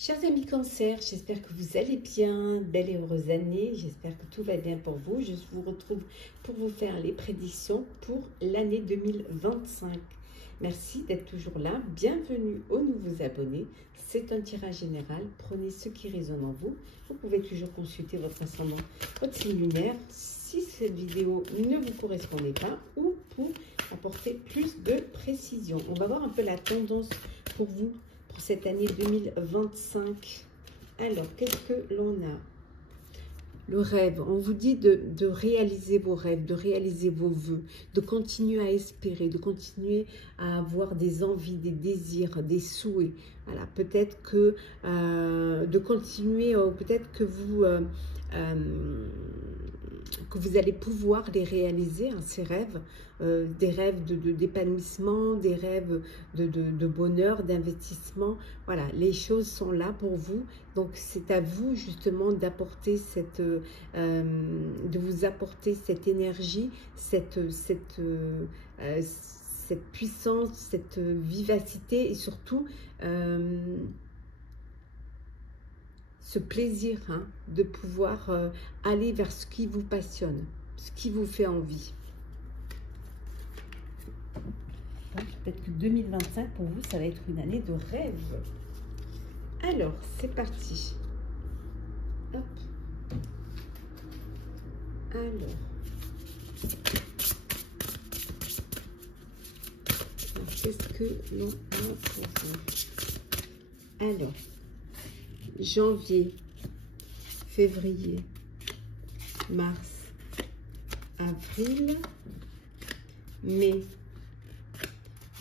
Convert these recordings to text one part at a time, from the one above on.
Chers amis Cancer, j'espère que vous allez bien, belle et heureuse année, j'espère que tout va bien pour vous. Je vous retrouve pour vous faire les prédictions pour l'année 2025. Merci d'être toujours là, bienvenue aux nouveaux abonnés. C'est un tirage général, prenez ce qui résonne en vous. Vous pouvez toujours consulter votre ascendant, votre signe lunaire, si cette vidéo ne vous correspondait pas ou pour apporter plus de précision. On va voir un peu la tendance pour vous pour cette année 2025. Alors, qu'est-ce que l'on a? Le rêve, on vous dit de réaliser vos rêves, de réaliser vos vœux, de continuer à espérer, de continuer à avoir des envies, des désirs, des souhaits. Voilà, peut-être que de continuer, peut-être que vous allez pouvoir les réaliser, hein, ces rêves, des rêves d'épanouissement, des rêves de bonheur, d'investissement. Voilà, les choses sont là pour vous. Donc, c'est à vous justement d'apporter de vous apporter cette énergie, cette puissance, cette vivacité et surtout ce plaisir, hein, de pouvoir aller vers ce qui vous passionne, ce qui vous fait envie. Peut-être que 2025 pour vous, ça va être une année de rêve. Alors, c'est parti. Hop. Alors, qu'est-ce que l'on a pour vous? Alors, janvier, février, mars, avril, mai,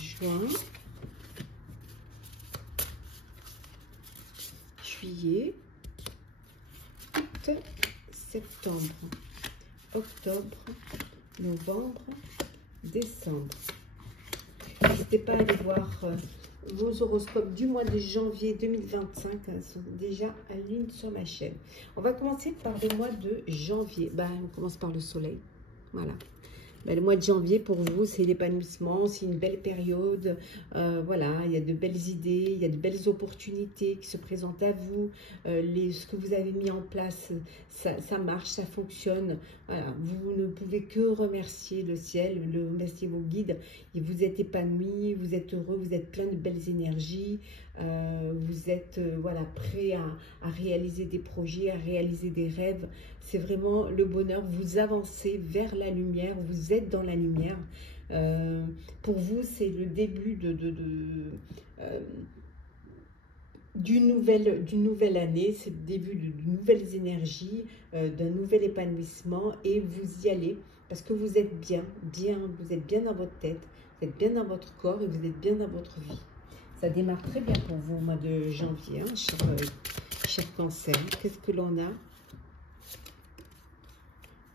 juin, juillet, août, septembre, octobre, novembre, décembre. N'hésitez pas à aller voir vos horoscopes du mois de janvier 2025, elles sont déjà en ligne sur ma chaîne. On va commencer par le mois de janvier. On commence par le soleil. Voilà. Le mois de janvier, pour vous, c'est l'épanouissement, c'est une belle période. Voilà, il y a de belles idées, il y a de belles opportunités qui se présentent à vous. Ce que vous avez mis en place, ça marche, ça fonctionne. Voilà, vous ne pouvez que remercier le ciel, remercier vos guides. Et vous êtes épanoui, vous êtes heureux, vous êtes plein de belles énergies. Vous êtes voilà, prêt à réaliser des projets, à réaliser des rêves. C'est vraiment le bonheur. Vous avancez vers la lumière, vous êtes dans la lumière. Pour vous, c'est le début d'une nouvelle année, c'est le début de nouvelles énergies, d'un nouvel épanouissement, et vous y allez parce que vous êtes bien, vous êtes bien dans votre tête, vous êtes bien dans votre corps et vous êtes bien dans votre vie. Ça démarre très bien pour vous au mois de janvier, hein, cher Cancer. Qu'est-ce que l'on a?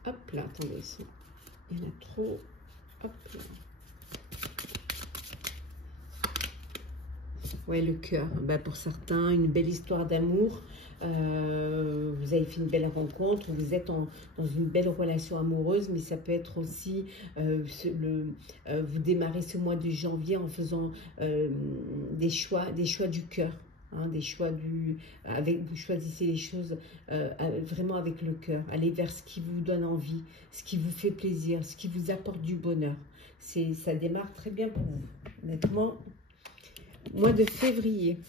Hop là, attendez, ici. Il y en a trop. Hop là. Ouais, le cœur. Pour certains, une belle histoire d'amour. Vous avez fait une belle rencontre, vous êtes dans une belle relation amoureuse, mais ça peut être aussi, vous démarrez ce mois de janvier en faisant des choix du cœur. Hein, vous choisissez les choses vraiment avec le cœur. Allez vers ce qui vous donne envie, ce qui vous fait plaisir, ce qui vous apporte du bonheur. Ça démarre très bien pour vous. Honnêtement, mois de février.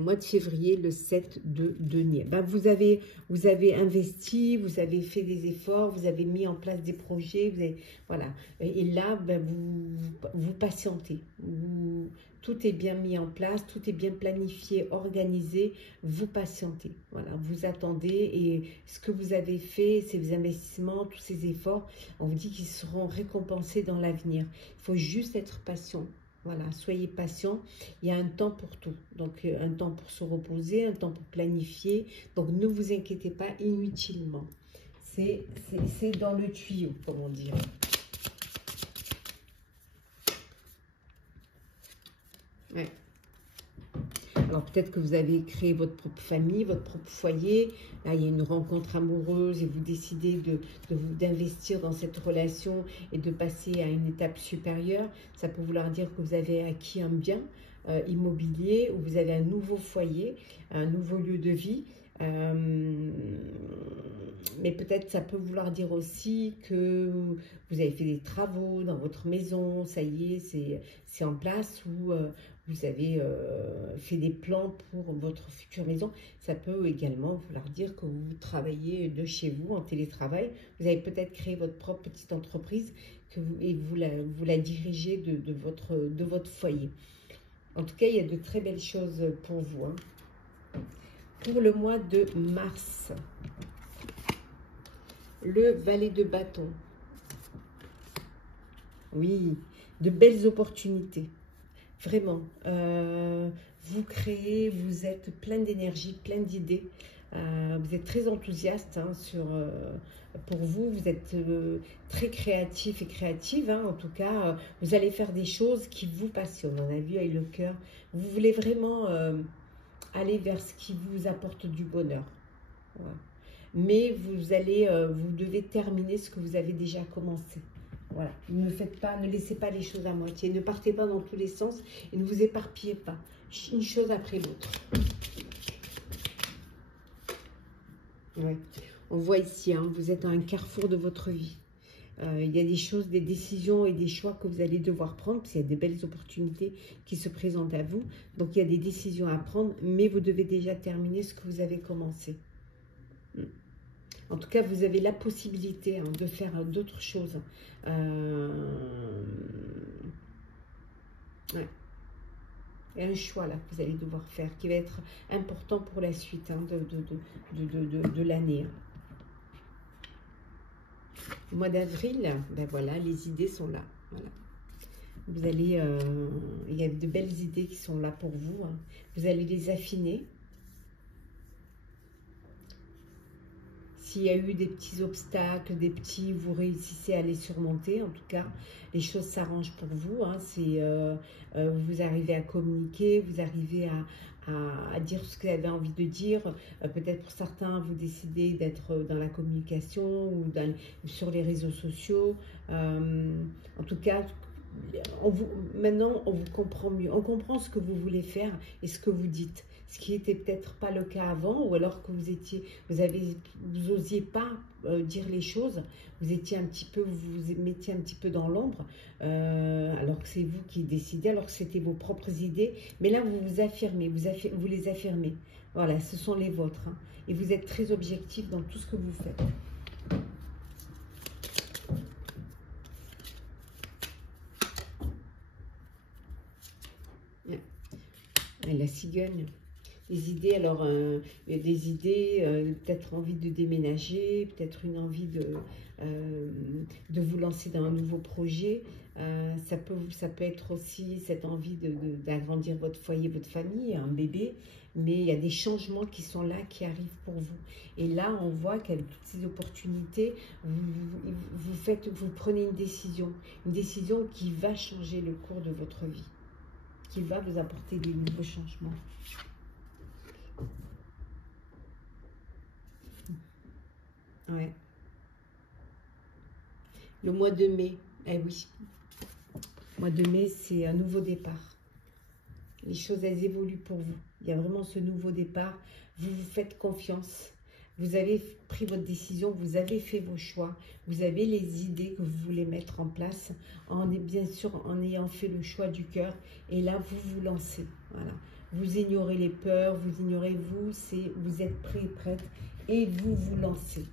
Mois de février, le 7 de denier. Vous avez investi, vous avez fait des efforts, vous avez mis en place des projets, voilà. Et là, vous patientez. Tout est bien mis en place, tout est bien planifié, organisé. Vous patientez. Voilà, vous attendez et ce que vous avez fait, ces investissements, tous ces efforts, on vous dit qu'ils seront récompensés dans l'avenir. Il faut juste être patient. Voilà, soyez patient, il y a un temps pour tout. Donc, un temps pour se reposer, un temps pour planifier. Donc, ne vous inquiétez pas inutilement. C'est dans le tuyau, comme on dirait. Ouais. Alors peut-être que vous avez créé votre propre famille, votre propre foyer. Là, il y a une rencontre amoureuse et vous décidez d'investir dans cette relation et de passer à une étape supérieure. Ça peut vouloir dire que vous avez acquis un bien immobilier ou vous avez un nouveau foyer, un nouveau lieu de vie. Mais peut-être ça peut vouloir dire aussi que vous avez fait des travaux dans votre maison, ça y est, c'est en place, ou vous avez fait des plans pour votre future maison. Ça peut également vouloir dire que vous travaillez de chez vous en télétravail. Vous avez peut-être créé votre propre petite entreprise et vous la dirigez de votre foyer. En tout cas, il y a de très belles choses pour vous. Hein. Pour le mois de mars, le valet de bâton. Oui, de belles opportunités. Vraiment. Vous créez, vous êtes plein d'énergie, plein d'idées. Vous êtes très enthousiaste hein, pour vous. Vous êtes très créatif et créative. Hein, en tout cas, vous allez faire des choses qui vous passionnent. On a vu avec le cœur. Vous voulez vraiment aller vers ce qui vous apporte du bonheur. Voilà. Mais vous devez terminer ce que vous avez déjà commencé. Voilà. Ne laissez pas les choses à moitié. Ne partez pas dans tous les sens et ne vous éparpillez pas. Une chose après l'autre. Ouais. On voit ici, hein, vous êtes à un carrefour de votre vie. Il y a des choses, des décisions et des choix que vous allez devoir prendre, parce qu'il y a des belles opportunités qui se présentent à vous. Donc, il y a des décisions à prendre, mais vous devez déjà terminer ce que vous avez commencé. En tout cas, vous avez la possibilité hein, de faire d'autres choses. Ouais. Il y a un choix là que vous allez devoir faire, qui va être important pour la suite hein, de l'année. Au mois d'avril, ben voilà, les idées sont là. Voilà. Vous allez, il y a de belles idées qui sont là pour vous. Hein. Vous allez les affiner. S'il y a eu des petits obstacles, vous réussissez à les surmonter. En tout cas, les choses s'arrangent pour vous. Hein. Vous arrivez à communiquer, vous arrivez à dire ce que vous avez envie de dire. Peut-être pour certains, vous décidez d'être dans la communication ou sur les réseaux sociaux. En tout cas, maintenant, on vous comprend mieux. On comprend ce que vous voulez faire et ce que vous dites. Ce qui n'était peut-être pas le cas avant, ou alors que vous osiez pas dire les choses, vous mettiez un petit peu dans l'ombre, alors que c'est vous qui décidez, alors que c'était vos propres idées. Mais là, vous vous affirmez, vous les affirmez. Voilà, ce sont les vôtres. Hein. Et vous êtes très objectif dans tout ce que vous faites. Et la cigogne. Des idées, alors il y a des idées, peut-être envie de déménager, peut-être une envie de vous lancer dans un nouveau projet. Ça peut être aussi cette envie d'agrandir votre foyer, votre famille, un bébé. Mais il y a des changements qui sont là, qui arrivent pour vous. Et là, on voit qu'avec toutes ces opportunités, vous prenez une décision qui va changer le cours de votre vie, qui va vous apporter des nouveaux changements. Ouais. Le mois de mai, eh oui. Le mois de mai, c'est un nouveau départ. Les choses, elles évoluent pour vous. Il y a vraiment ce nouveau départ. Vous vous faites confiance. Vous avez pris votre décision, vous avez fait vos choix. Vous avez les idées que vous voulez mettre en place, bien sûr en ayant fait le choix du cœur. Et là, vous vous lancez. Voilà. Vous ignorez les peurs, vous ignorez vous êtes prêt et prête et vous vous lancez.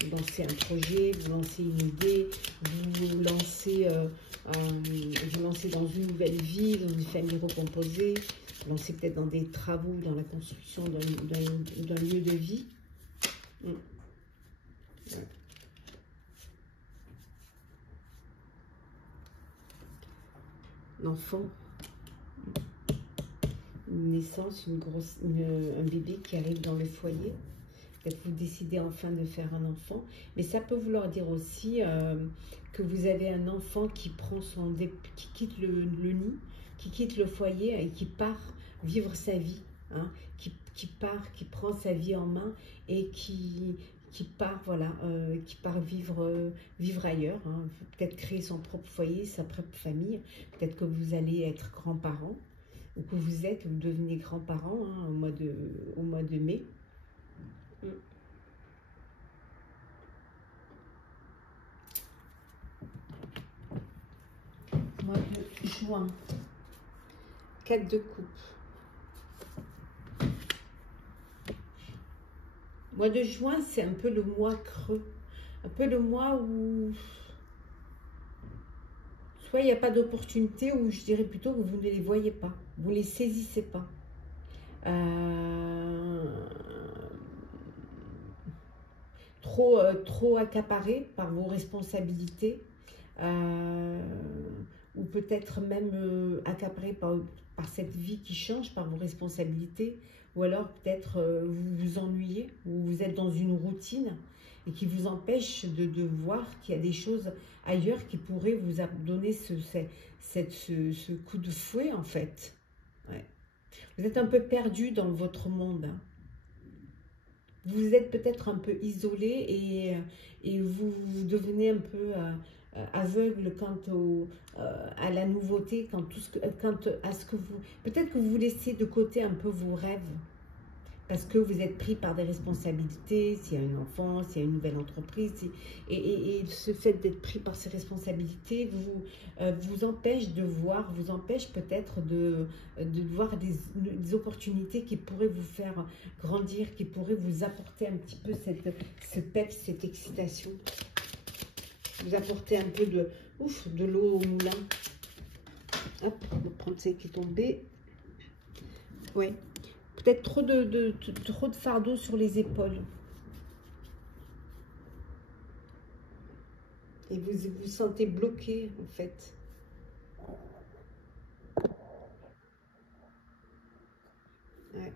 Vous lancez un projet, vous lancez une idée, vous lancez dans une nouvelle vie, dans une famille recomposée, vous lancez peut-être dans des travaux, dans la construction d'un lieu de vie. Ouais. L'enfant, une naissance, un bébé qui arrive dans le foyer. Peut-être vous décidez enfin de faire un enfant, mais ça peut vouloir dire aussi que vous avez un enfant qui quitte le nid, qui quitte le foyer et qui part vivre sa vie, hein, qui part, qui prend sa vie en main et qui part, voilà, qui part vivre ailleurs, hein, peut-être créer son propre foyer, sa propre famille, peut-être que vous allez être grands-parents, ou que vous devenez grands-parents, hein, au mois de mai. Mois de juin, 4 de coupe. Mois de juin, c'est un peu le mois creux, un peu le mois où soit il n'y a pas d'opportunité, ou je dirais plutôt que vous ne les voyez pas, vous ne les saisissez pas. Trop accaparé par vos responsabilités, ou peut-être même accaparé par cette vie qui change, par vos responsabilités, ou alors peut-être vous vous ennuyez, ou vous êtes dans une routine et qui vous empêche de voir qu'il y a des choses ailleurs qui pourraient vous donner ce coup de fouet en fait. Ouais. Vous êtes un peu perdu dans votre monde, hein. Vous êtes peut-être un peu isolé et vous devenez un peu aveugle quant à la nouveauté, à ce que vous... Peut-être que vous laissez de côté un peu vos rêves parce que vous êtes pris par des responsabilités, s'il y a un enfant, s'il y a une nouvelle entreprise. Et ce fait d'être pris par ces responsabilités vous empêche de voir, vous empêche peut-être de voir des opportunités qui pourraient vous faire grandir, qui pourraient vous apporter un petit peu ce peps, cette excitation. Vous apporter un peu de l'eau au moulin. Hop, on va prendre celle qui est tombée. Oui. Peut-être trop de fardeau sur les épaules. Et vous vous sentez bloqué, en fait. Ouais.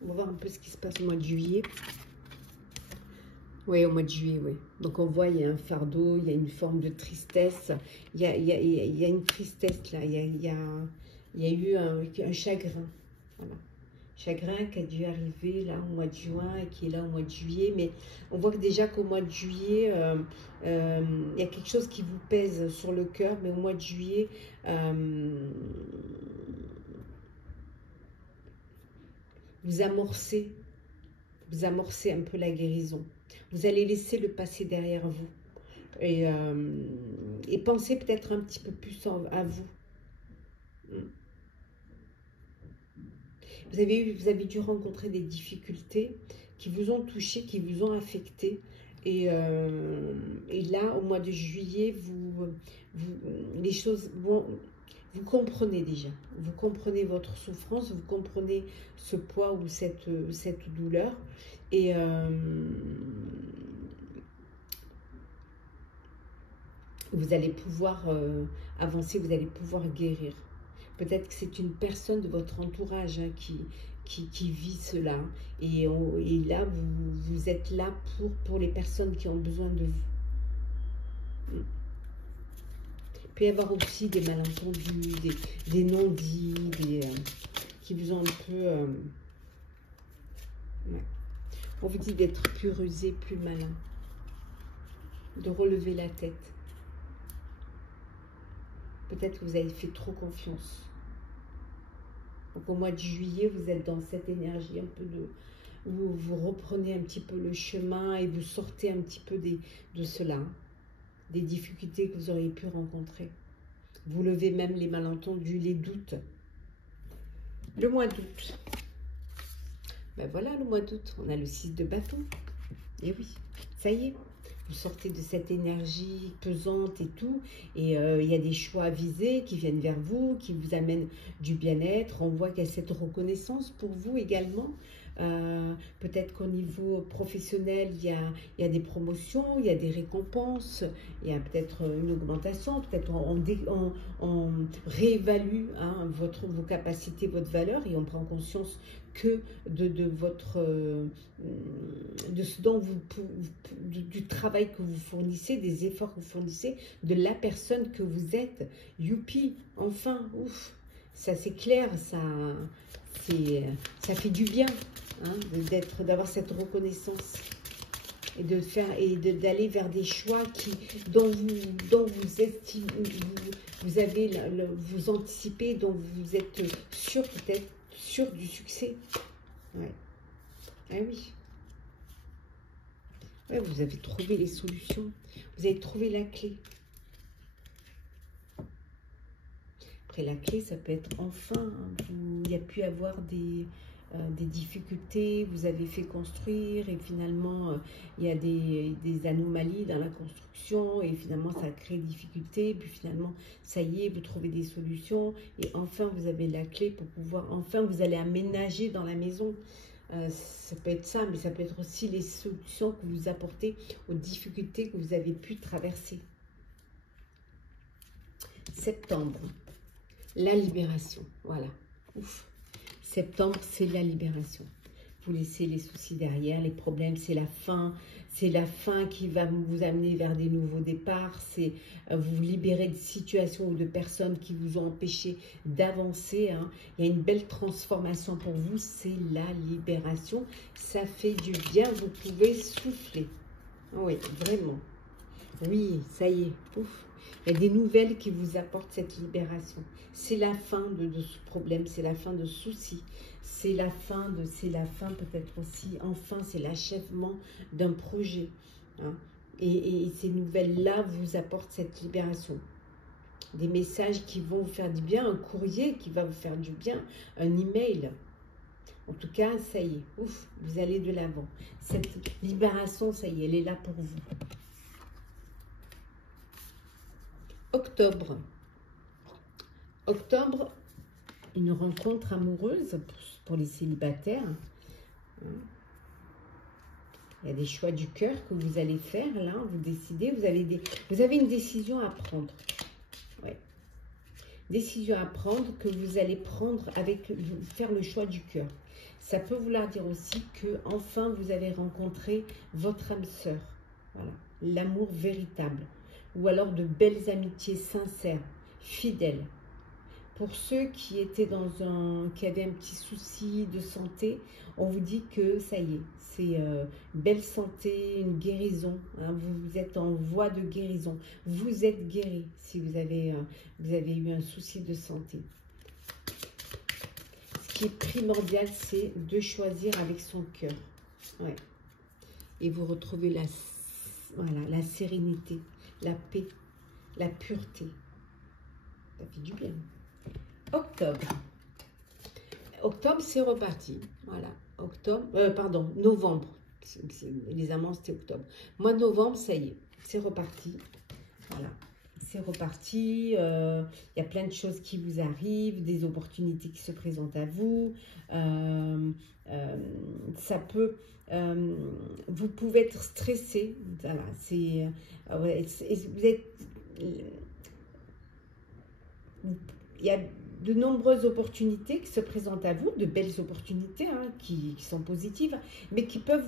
On va voir un peu ce qui se passe au mois de juillet. Oui, au mois de juillet, oui. Donc on voit, il y a un fardeau, il y a une forme de tristesse. Il y a une tristesse, là. Il y a eu un chagrin. Voilà. Chagrin qui a dû arriver là au mois de juin et qui est là au mois de juillet. Mais on voit que déjà qu'au mois de juillet, il y a quelque chose qui vous pèse sur le cœur. Mais au mois de juillet, vous amorcez un peu la guérison. Vous allez laisser le passé derrière vous. Et pensez peut-être un petit peu plus à vous. Vous avez dû rencontrer des difficultés qui vous ont touché, qui vous ont affecté. Et là, au mois de juillet, les choses vont... Vous comprenez déjà. Vous comprenez votre souffrance, vous comprenez ce poids ou cette douleur. Et vous allez pouvoir avancer, vous allez pouvoir guérir. Peut-être que c'est une personne de votre entourage, hein, qui vit cela. Et là, vous êtes là pour les personnes qui ont besoin de vous. Il peut y avoir aussi des malentendus, des non-dits, qui vous ont un peu... ouais. On vous dit d'être plus rusé, plus malin. De relever la tête. Peut-être que vous avez fait trop confiance. Donc au mois de juillet, vous êtes dans cette énergie un peu où vous reprenez un petit peu le chemin et vous sortez un petit peu de cela, des difficultés que vous auriez pu rencontrer. Vous levez même les malentendus, les doutes. Le mois d'août. Ben voilà, le mois d'août, on a le 6 de bâton. Et oui, ça y est. Vous sortez de cette énergie pesante et tout, et il y a des choix avisés qui viennent vers vous, qui vous amènent du bien-être. On voit qu'il y a cette reconnaissance pour vous également. Peut-être qu'au niveau professionnel, il y a des promotions, il y a des récompenses, il y a peut-être une augmentation, peut-être on réévalue hein, vos capacités, votre valeur, et on prend conscience que de ce dont du travail que vous fournissez, des efforts que vous fournissez, de la personne que vous êtes. Youpi, enfin, ouf, ça c'est clair, ça fait du bien hein, d'avoir cette reconnaissance et d'aller vers des choix dont vous avez vous anticipez, dont vous êtes sûr, peut-être sûr du succès. Ouais. Ah oui. Ouais, vous avez trouvé les solutions, vous avez trouvé la clé. Après, la clé, ça peut être enfin, hein, il y a pu avoir des difficultés, vous avez fait construire et finalement, il y a des anomalies dans la construction et finalement, ça crée des difficultés. Puis finalement, ça y est, vous trouvez des solutions et enfin, vous avez la clé pour pouvoir, enfin, vous allez aménager dans la maison. Ça peut être ça, mais ça peut être aussi les solutions que vous apportez aux difficultés que vous avez pu traverser. Septembre. La libération, voilà. Ouf. Septembre, c'est la libération. Vous laissez les soucis derrière, les problèmes, c'est la fin. C'est la fin qui va vous amener vers des nouveaux départs. C'est vous libérer de situations ou de personnes qui vous ont empêché d'avancer. Hein. Il y a une belle transformation pour vous, c'est la libération. Ça fait du bien, vous pouvez souffler. Oui, vraiment. Oui, ça y est. Ouf. Il y a des nouvelles qui vous apportent cette libération. C'est la fin de ce problème, c'est la fin de soucis. C'est la fin peut-être aussi, enfin, c'est l'achèvement d'un projet. Hein. Et ces nouvelles-là vous apportent cette libération. Des messages qui vont vous faire du bien, un courrier qui va vous faire du bien, un email. En tout cas, ça y est, ouf, vous allez de l'avant. Cette libération, ça y est, elle est là pour vous. Octobre. Octobre, une rencontre amoureuse pour les célibataires. Il y a des choix du cœur que vous allez faire, là, vous décidez, vous avez une décision à prendre. Ouais. Décision à prendre que vous allez prendre faire le choix du cœur. Ça peut vouloir dire aussi que enfin vous avez rencontré votre âme sœur. Voilà, l'amour véritable. Ou alors de belles amitiés sincères, fidèles. Pour ceux qui étaient qui avaient un petit souci de santé, on vous dit que ça y est, c'est belle santé, une guérison. Hein, vous êtes en voie de guérison. Vous êtes guéri si vous avez eu un souci de santé. Ce qui est primordial, c'est de choisir avec son cœur. Ouais. Et vous retrouvez la sérénité, la paix, la pureté. Ça fait du bien. Octobre. Octobre, c'est reparti. Voilà. Novembre. Les amants, c'était octobre. Mois de novembre, ça y est, c'est reparti. Voilà. C'est reparti. Il y a plein de choses qui vous arrivent, des opportunités qui se présentent à vous. Ça peut... vous pouvez être stressé. Voilà. Vous êtes... Il y a de nombreuses opportunités qui se présentent à vous, de belles opportunités hein, qui sont positives, mais qui peuvent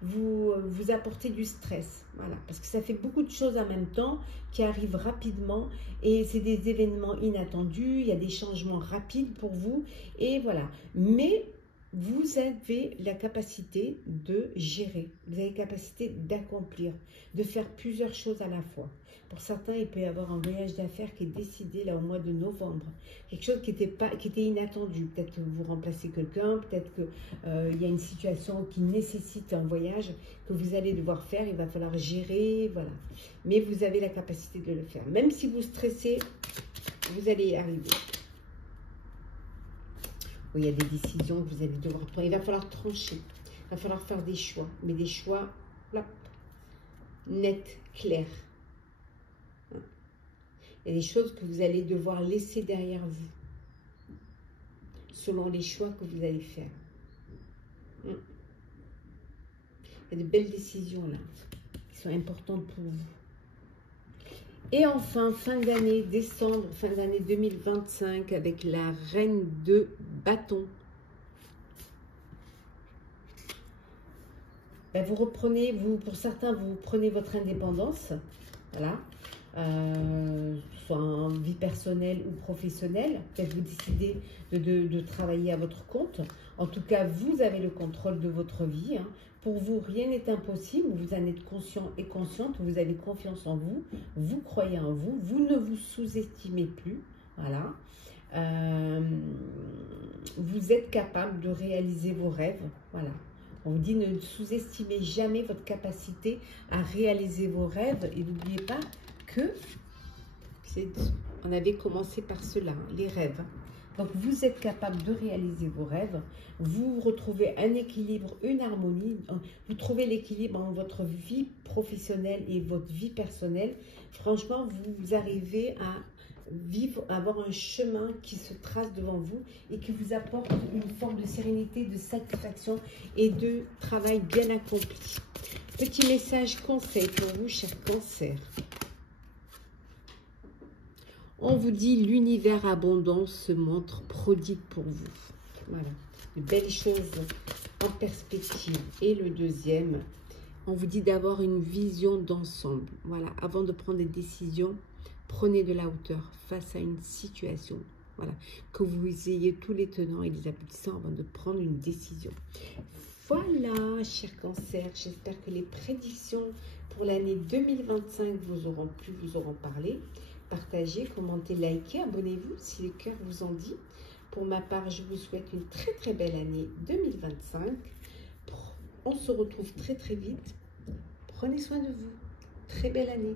vous apporter du stress. Voilà, parce que ça fait beaucoup de choses en même temps qui arrivent rapidement et c'est des événements inattendus, il y a des changements rapides pour vous et voilà. Mais vous avez la capacité de gérer, vous avez la capacité d'accomplir, de faire plusieurs choses à la fois. Pour certains, il peut y avoir un voyage d'affaires qui est décidé là au mois de novembre. Quelque chose qui était inattendu. Peut-être que vous remplacez quelqu'un, peut-être qu'il y a une situation qui nécessite un voyage que vous allez devoir faire. Il va falloir gérer, voilà. Mais vous avez la capacité de le faire. Même si vous stressez, vous allez y arriver. Oui, il y a des décisions que vous allez devoir prendre. Il va falloir trancher. Il va falloir faire des choix. Mais des choix, là, nets, clairs. Il y a des choses que vous allez devoir laisser derrière vous, selon les choix que vous allez faire. Mm. Il y a de belles décisions là, qui sont importantes pour vous. Et enfin, fin d'année, décembre, fin d'année 2025, avec la reine de bâton. Ben, vous reprenez, pour certains, vous prenez votre indépendance, voilà, soit en vie personnelle ou professionnelle. Peut-être vous décidez de travailler à votre compte. En tout cas, vous avez le contrôle de votre vie. Hein. Pour vous, rien n'est impossible. Vous en êtes conscient et consciente. Vous avez confiance en vous. Vous croyez en vous. Vous ne vous sous-estimez plus. Voilà. Vous êtes capable de réaliser vos rêves. Voilà. On vous dit ne sous-estimez jamais votre capacité à réaliser vos rêves. Et n'oubliez pas que on avait commencé par cela, hein, les rêves. Donc vous êtes capable de réaliser vos rêves. Vous retrouvez un équilibre, une harmonie. Vous trouvez l'équilibre entre votre vie professionnelle et votre vie personnelle. Franchement, vous arrivez à vivre, avoir un chemin qui se trace devant vous et qui vous apporte une forme de sérénité, de satisfaction et de travail bien accompli. Petit message conseil pour vous, chers cancers. On vous dit l'univers abondant se montre prodigue pour vous. Voilà, de belles choses en perspective. Et le deuxième, on vous dit d'avoir une vision d'ensemble. Voilà, avant de prendre des décisions, prenez de la hauteur face à une situation. Voilà, que vous ayez tous les tenants et les aboutissants avant de prendre une décision. Voilà, chers cancers, j'espère que les prédictions pour l'année 2025 vous auront plu, vous auront parlé. Partagez, commentez, likez, abonnez-vous si le cœur vous en dit. Pour ma part, je vous souhaite une très belle année 2025. On se retrouve très vite. Prenez soin de vous. Très belle année.